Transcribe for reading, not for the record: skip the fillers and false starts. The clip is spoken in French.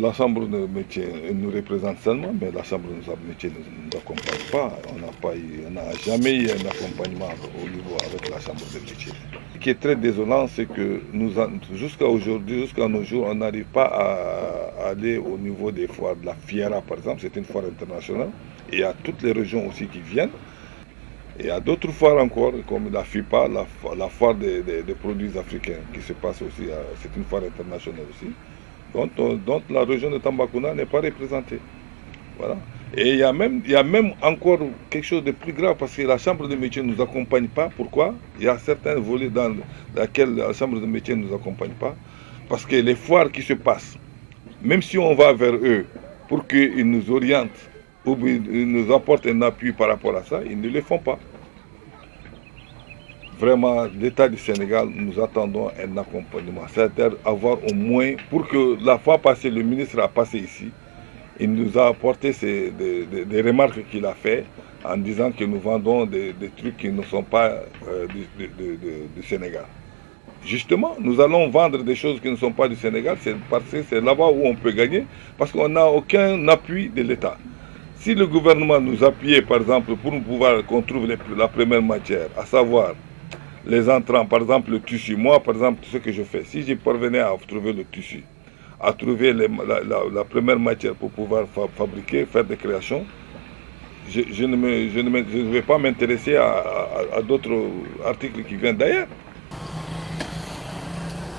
La chambre de métier nous représente seulement, mais la chambre de métier ne nous accompagne pas. On n'a jamais eu un accompagnement au niveau avec la chambre de métier. Ce qui est très désolant, c'est que jusqu'à aujourd'hui, jusqu'à nos jours, on n'arrive pas à aller au niveau des foires. De la Fiera, par exemple, c'est une foire internationale. Et il y a toutes les régions aussi qui viennent. Et il y a d'autres foires encore, comme la FIPA, la foire des produits africains, qui se passe aussi. C'est une foire internationale aussi. Donc la région de Tambacounda n'est pas représentée. Voilà. Et il y a même encore quelque chose de plus grave parce que la chambre de métier ne nous accompagne pas. Pourquoi? Il y a certains volets dans lesquels la chambre de métier ne nous accompagne pas. Parce que les foires qui se passent, même si on va vers eux pour qu'ils nous orientent ou ils nous apportent un appui par rapport à ça, ils ne le font pas. Vraiment, l'État du Sénégal, nous attendons un accompagnement. C'est-à-dire avoir au moins, pour que la fois passée, le ministre a passé ici, il nous a apporté des remarques qu'il a fait en disant que nous vendons des trucs qui ne sont pas du Sénégal. Justement, nous allons vendre des choses qui ne sont pas du Sénégal, c'est parce que c'est là-bas où on peut gagner, parce qu'on n'a aucun appui de l'État. Si le gouvernement nous appuyait, par exemple, pour pouvoir qu'on trouve la première matière, à savoir les entrants, par exemple le tissu. Moi, par exemple, ce que je fais, si je parvenais à trouver le tissu, à trouver la première matière pour pouvoir fabriquer, faire des créations, je ne vais pas m'intéresser à d'autres articles qui viennent d'ailleurs.